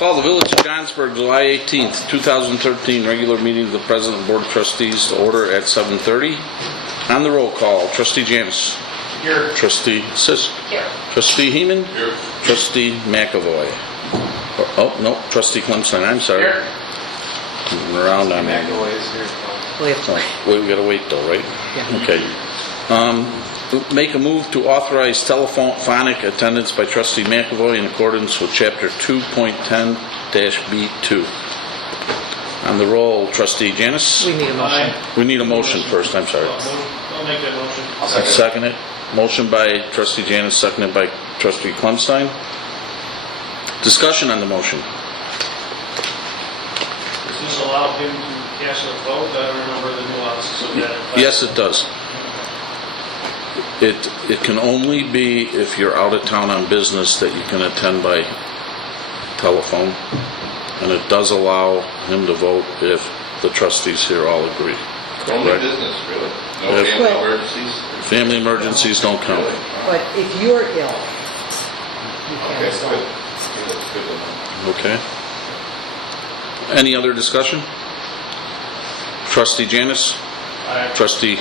Call the Village of Johnsburg, July 18th, 2013, regular meeting of the President and Board of Trustees to order at 7:30. On the roll call, Trustee Janice. Here. Trustee Sisk. Here. Trustee Heeman. Here. Trustee McAvoy. Oh, no, Trustee Clemson, I'm sorry. Here. Moving around on that. McAvoy is here. We have to wait. We gotta wait though, right? Yeah. Okay. Make a move to authorize telephonic attendance by Trustee McAvoy in accordance with Chapter 2.10-B2. On the roll, Trustee Janice. We need a motion. We need a motion first, I'm sorry. I'll make that motion. Second it. Motion by Trustee Janice, seconded by Trustee Clemstein. Discussion on the motion. Does this allow him to cast a vote? I don't remember the nuances of that. Yes, it does. It can only be if you're out of town on business that you can attend by telephone. And it does allow him to vote if the trustees here all agree. Only Right. business, really? No If- family Well- emergencies? Family emergencies don't count. But if you're ill, you Okay, can't good. vote. That's good to know. Okay. Any other discussion? Trustee Janice? Aye. Trustee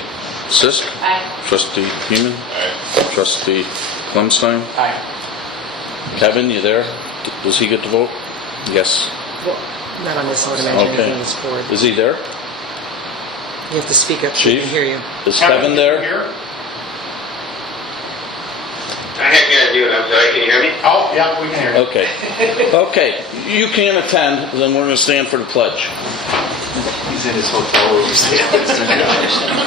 Sisk? Aye. Trustee Heeman? Alright. Trustee Clemstein? Aye. Kevin, you there? Does he get to vote? Yes. Well, not on this, I would imagine, Okay. anything on this board. Is he there? You have to speak up so we Chief? can hear you. Is Kevin there? Here? I have you on mute, I'm sorry, can you hear me? Oh, yeah, we can hear you. Okay. Okay, you can't attend, then we're going to stand for the pledge. He's in his hotel room.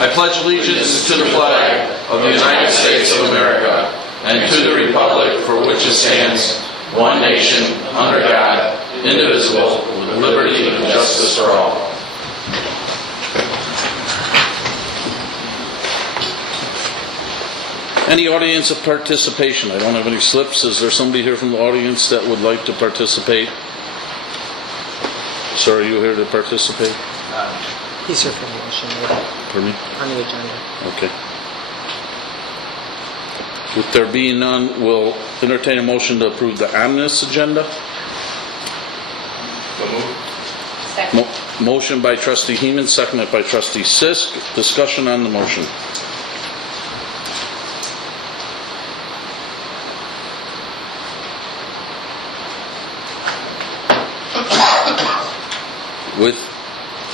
I pledge allegiance to the flag of the United States of America and to the republic for which it stands, one nation, under God, indivisible, with liberty and justice for all. Any audience of participation? I don't have any slips. Is there somebody here from the audience that would like to participate? Sir, are you here to participate? He's here for the motion, Pardon me? on the agenda. Okay. With there being none, we'll entertain a motion to approve the omnibus agenda. So moved. Motion by Trustee Heeman, seconded by Trustee Sisk. Discussion on the motion. With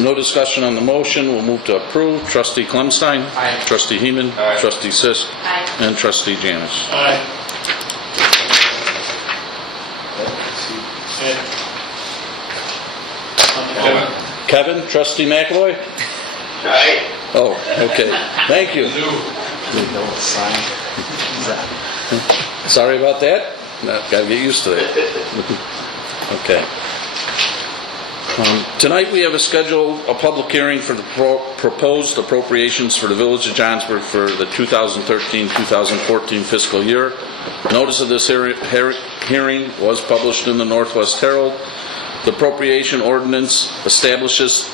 no discussion on the motion, we'll move to approve. Trustee Clemstein? Aye. Trustee Heeman? Aye. Trustee Sisk? Aye. And Trustee Janice. Aye. Kevin. Kevin? Trustee McAvoy? Aye. Oh, okay. Thank you. Sorry about that. Got to get used to that. Okay. Tonight we have a public hearing for the proposed appropriations for the Village of Johnsburg for the 2013-2014 fiscal year. Notice of this hearing was published in the Northwest Herald. The appropriation ordinance establishes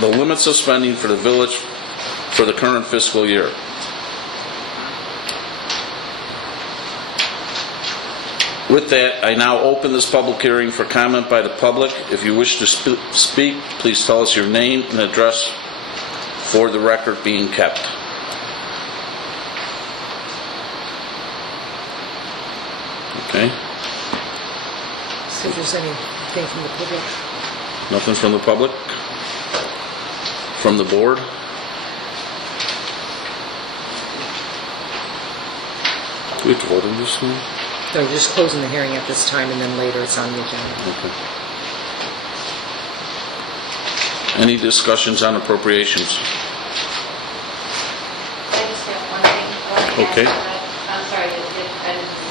the limits of spending for the village for the current fiscal year. With that, I now open this public hearing for comment by the public. If you wish to speak, please tell us your name and address for the record being kept. Okay, See if there's anything from the public. nothing from the public? From the board? Do we have to vote on this one? No, we're just closing the hearing at this time, and then later it's on the agenda. Okay. Any discussions on appropriations? I just have one thing. I want to Okay. ask, I'm sorry, I didn't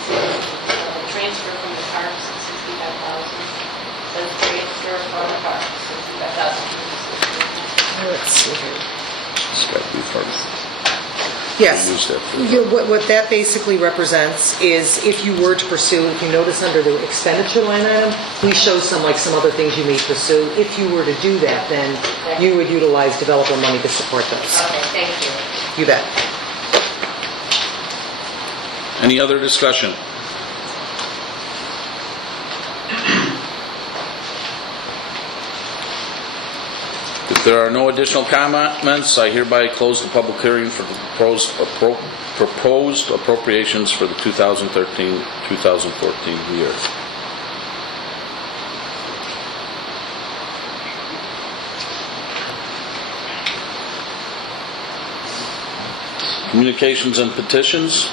see the transfer from the parks, 65,000. Says transfer from the parks, 65,000. Let's see here. It's got to be part of it. Yes. Use that for- Yeah, what that basically represents is if you were to pursue, if you notice under the expenditure line item, we show some other things you may pursue. If you were to do that, then you would utilize developer money to support those. Okay, thank you. You bet. Any other discussion? there are no additional comments, I hereby close the public hearing for the proposed appropriations for the 2013-2014 year. Communications and petitions.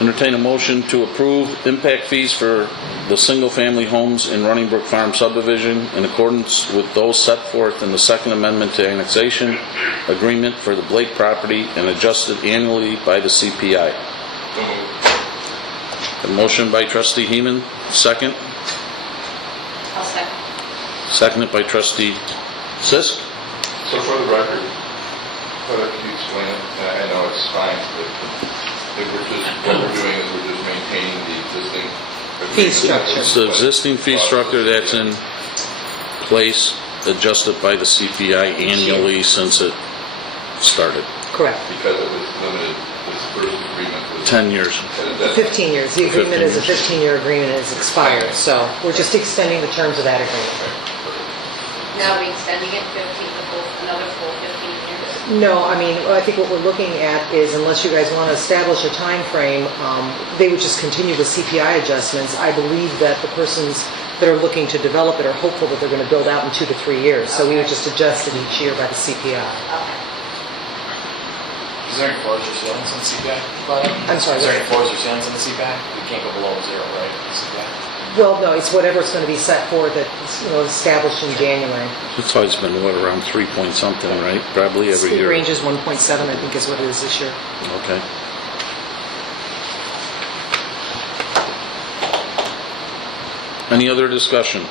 Entertain a motion to approve impact fees for the single-family homes in Running Brook Farm subdivision in accordance with those set forth in the Second Amendment to Annexation Agreement for the Blake property and adjusted annually by the CPI. So moved. A motion by trustee Heeman, second. I'll second. Seconded by trustee Sisk. So for the record, can you explain it? I know it's fine, but if we're just, what we're doing is we're just maintaining the existing Fee structure. It's the existing fee structure that's in place, adjusted by the CPI annually since it started. Correct. Because it was limited, this first agreement was. 10 years. at a 15 years. The agreement 15 is a 15-year agreement, it's expired, so we're just extending the terms of that agreement. Now are we extending it 15, another full 15 years? No, I mean, I think what we're looking at is, unless you guys want to establish a time frame, they would just continue with CPI adjustments. I believe that the persons that are looking to develop it are hopeful that they're going to build out in 2 to 3 years, so we would just adjust it each year by the CPI. Okay. Is there any floors or ceilings on the CPI? I'm sorry. Is there any floors or ceilings on the CPI? We can't go below 0, right? on the CPI? Well, no, it's whatever it's going to be set for that's, established in January. It's always been, around 3 point something, right? Probably every It year. ranges 1.7, I think is what it is this year. Okay. Any other discussion?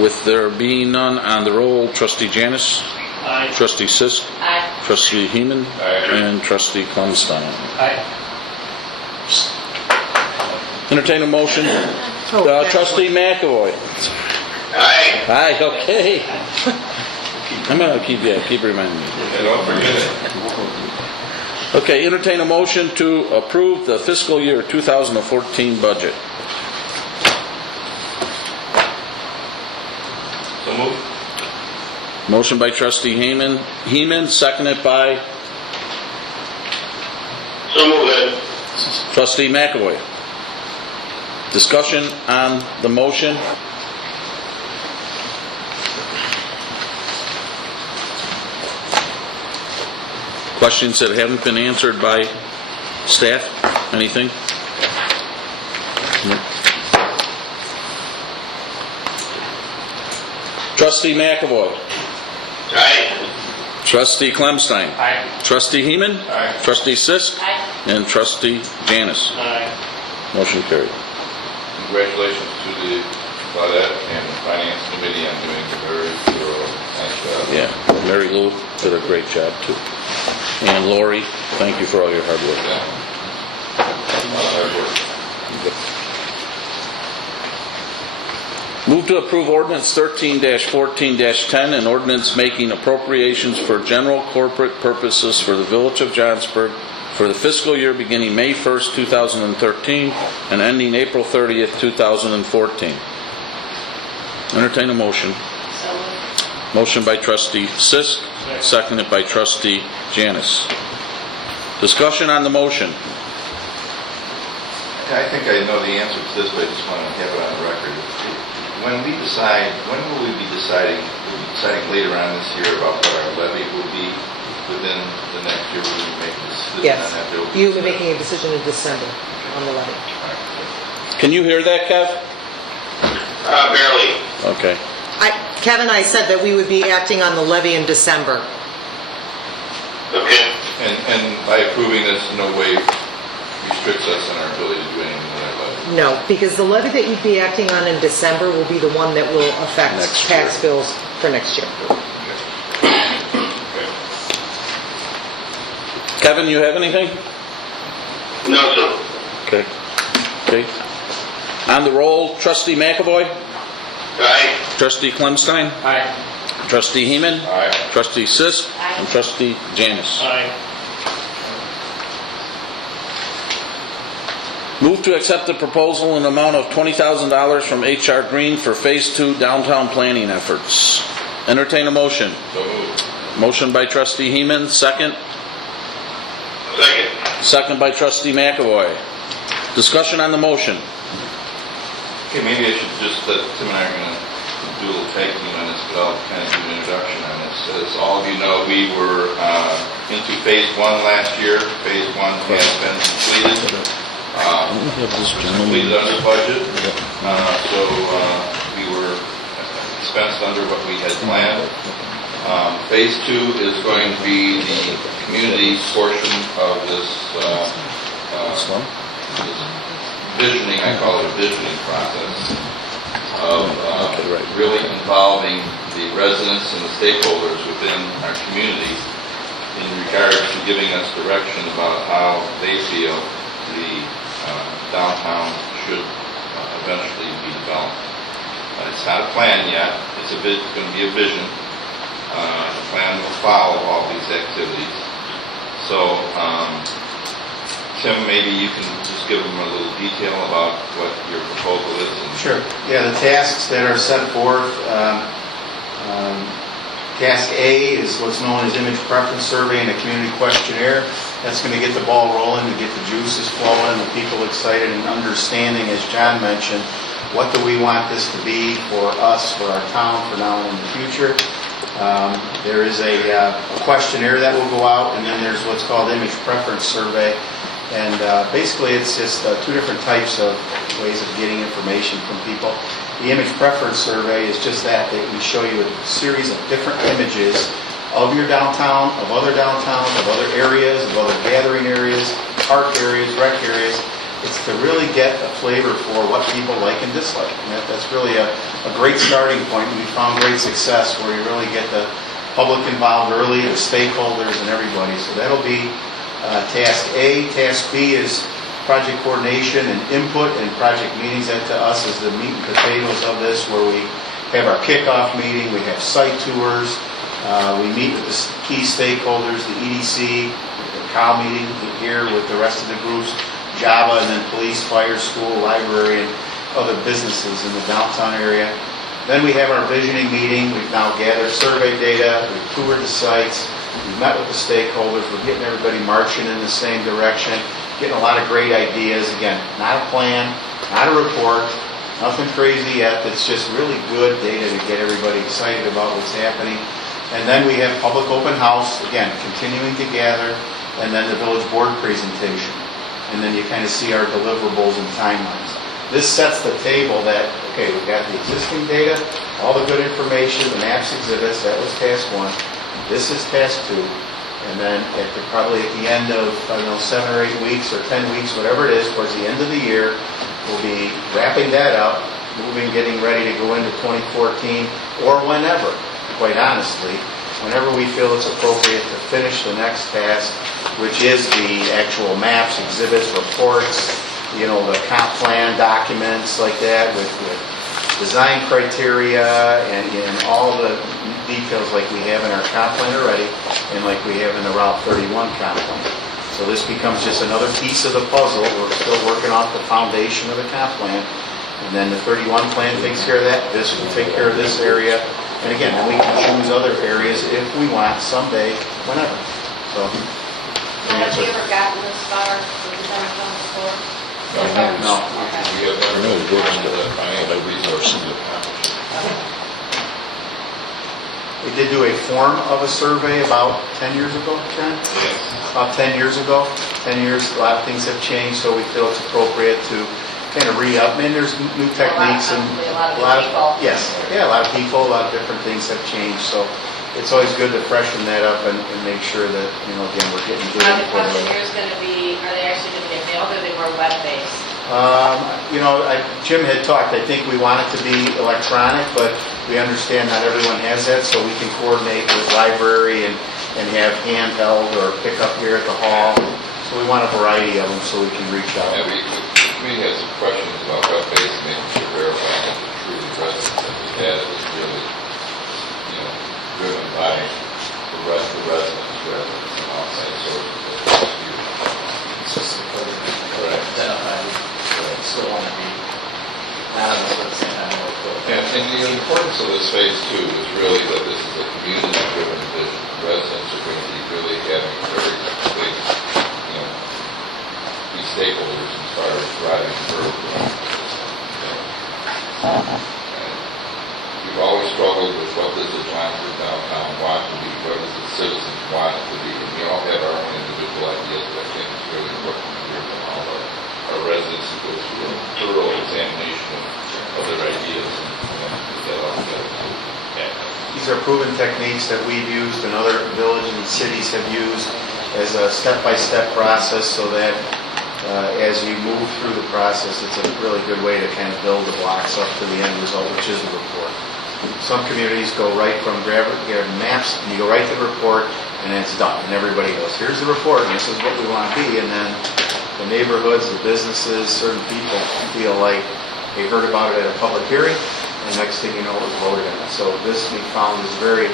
With there being none on the roll, trustee Janice, Aye. trustee Sisk, Aye. trustee Heeman, Aye. and trustee Klumstein. Aye. Entertain a motion. Oh, Trustee McAvoy. Aye. Aye, okay. I'm gonna keep reminding you. And don't forget it. Okay, entertain a motion to approve the fiscal year 2014 budget. So moved. Motion by trustee Heeman, seconded by So move it. trustee McAvoy. Discussion on the motion. Questions that haven't been answered by staff? Anything? No. Trustee McAvoy. Aye. Trustee Klumstein. Aye. Trustee Heeman. Aye. Trustee Sisk. Aye. And trustee Janice. Aye. Motion carried. Congratulations to the Claudette and Finance Committee on doing a very thorough, nice job. Yeah, Mary Lou did a great job too. And Lori, thank you for all your hard work. Yeah. A lot of hard work. Move to approve ordinance 13-14-10, an ordinance making appropriations for general corporate purposes for the Village of Johnsburg for the fiscal year beginning May 1st, 2013 and ending April 30th, 2014. Entertain a motion. So moved. Motion by trustee Sisk, seconded by trustee Janice. Discussion on the motion. I think I know the answer to this, but I just want to have it on the record. When we decide, when will we be deciding? We'll be deciding later on this year about what our levy will be within the next year. Will we make a decision Yes. on that? Bill? You'll be making a decision in December on the levy. All right. Can you hear that, Kev? Barely. Okay. Kevin, I said that we would be acting on the levy in December. Okay. And by approving this, in no way restricts us in our ability to do anything with that levy. No, because the levy that you'd be acting on in December will be the one that will affect Next tax year. bills for next year. Kevin, you have anything? No, sir. Okay. Okay. On the roll, trustee McAvoy, Aye. trustee Klumstein, Aye. trustee Heeman, Aye. trustee Sisk, Aye. and trustee Janice. Aye. Move to accept the proposal in the amount of $20,000 from HR Green for Phase 2 downtown planning efforts. Entertain a motion. So moved. Motion by trustee Heeman, second. Second. Second by trustee McAvoy. Discussion on the motion. Okay, maybe I should just, Tim and I are going to do a little tag team on this, but I'll kind of do an introduction on this. As all of you know, we were into Phase 1 last year. Phase 1 has been completed. Completed under budget. So we were expensed under what we had planned. Phase 2 is going to be the community portion of this visioning, I call it a visioning process, of really involving the residents and the stakeholders within our community in regards to giving us direction about how they feel the downtown should eventually be developed. It's not a plan yet. It's going to be a vision. The plan will follow all these activities. So, Tim, maybe you can just give them a little detail about what your proposal is. Sure. Yeah, the tasks that are set forth, task A is what's known as image preference survey and a community questionnaire. That's going to get the ball rolling, to get the juices flowing, the people excited and understanding, as John mentioned, what do we want this to be for us, for our town, for now and in the future. There is a questionnaire that will go out, and then there's what's called image preference survey. And basically it's just two different types of ways of getting information from people. The image preference survey is just that we show you a series of different images of your downtown, of other downtowns, of other areas, of other gathering areas, park areas, rec areas. It's to really get a flavor for what people like and dislike. And that's really a great starting point. We found great success where you really get the public involved early, the stakeholders and everybody. So that'll be task A. Task B is project coordination and input and project meetings. That to us is the meat and potatoes of this, where we have our kickoff meeting, we have site tours, we meet with the key stakeholders, the EDC, the COW meeting here with the rest of the groups, Java, and then police, fire, school, library, and other businesses in the downtown area. Then we have our visioning meeting. We've now gathered survey data, we've toured the sites, we've met with the stakeholders, we're getting everybody marching in the same direction, getting a lot of great ideas. Again, not a plan, not a report, nothing crazy yet. It's just really good data to get everybody excited about what's happening. And then we have public open house, again, continuing to gather, and then the village board presentation. And then you kind of see our deliverables and timelines. This sets the table that, okay, we've got the existing data, all the good information, the maps, exhibits. That was task 1. This is task 2. And then probably at the end of, 7 or 8 weeks or 10 weeks, whatever it is, towards the end of the year, we'll be wrapping that up, getting ready to go into 2014, or whenever, quite honestly, whenever we feel it's appropriate to finish the next task, which is the actual maps, exhibits, reports, the comp plan documents like that with design criteria and all the details like we have in our comp plan already and like we have in the Route 31 comp plan. So this becomes just another piece of the puzzle. We're still working off the foundation of the comp plan. And then the 31 plan takes care of that. This will take care of this area. And again, then we can choose other areas if we want someday, whenever. So, Have you ever gotten this far with the downtown before? No. Okay. We have never really gotten to the financial resources to accomplish it. we did do a form of a survey about 10 years ago, John? Yes. About 10 years ago. 10 years, a lot of things have changed, so we feel it's appropriate to kind of re-up. I mean, there's new techniques and A lot of people. yes, yeah, a lot of people, a lot of different things have changed. So it's always good to freshen that up and make sure that, again, we're getting good. Are the questionnaires going to be, are they actually going to get mailed or are they more web-based? Jim had talked, I think we want it to be electronic, but we understand not everyone has that, so we can coordinate with library and have handheld or pick up here at the hall. So we want a variety of them so we can reach out. Yeah, we had some questions about web-based, making sure verifying that the truly residents that we had was really, driven by the residents rather than some outside sources. Correct. Identify the importance of this phase two is really that this is a community-driven vision. Residents are going to be really having a very big, be stakeholders as far as driving growth. We've always struggled with what does the Johnsburg downtown want to be, what does the citizens want it to be, and we all have our own individual ideas, but I think it's really important to hear from all our residents who go through a thorough examination of their ideas and put that all together. These are proven techniques that we've used and other villages and cities have used as a step-by-step process so that as you move through the process, it's a really good way to kind of build the blocks up to the end result, which is the report. Some communities go right from grab maps, and you go right to the report, and then it's done. And everybody goes, here's the report, and this is what we want to be. And then the neighborhoods, the businesses, certain people feel like they heard about it at a public hearing, and next thing you know, it was voted on. So this, we found, is a very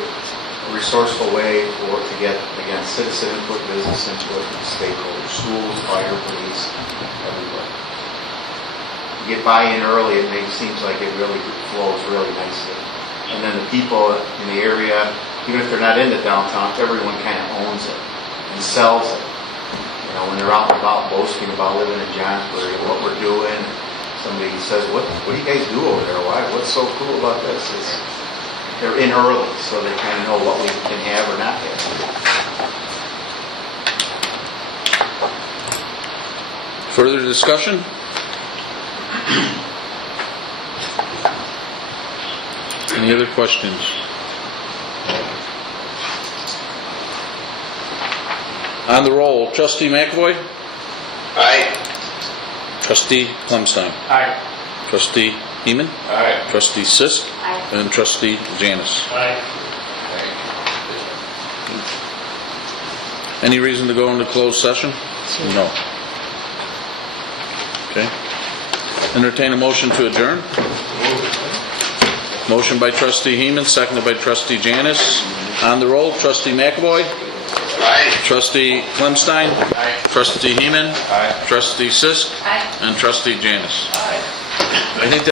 resourceful way to get, again, citizen input, business input, stakeholders, schools, fire, police, everywhere. You get buy-in early, it seems like it really flows really nicely. And then the people in the area, even if they're not in the downtown, everyone kind of owns it and sells it. You know, when they're out and about boasting about living in Johnsburg and what we're doing, somebody says, what do you guys do over there? What's so cool about this? They're in early, so they kind of know what we can have or not have. Further discussion? Any other questions? On the roll, Trustee McAvoy? Aye. Trustee Clemstein? Aye. Trustee Heeman? Aye. Trustee Sisk? Aye. And Trustee Janice? Aye. Any reason to go into closed session? No. Okay. Entertain a motion to adjourn. Motion by Trustee Heeman, seconded by Trustee Janice. On the roll, Trustee McAvoy. Aye. Trustee Clemstein. Aye. Trustee Heeman. Aye. Trustee Sisk. Aye. And Trustee Janice. I think that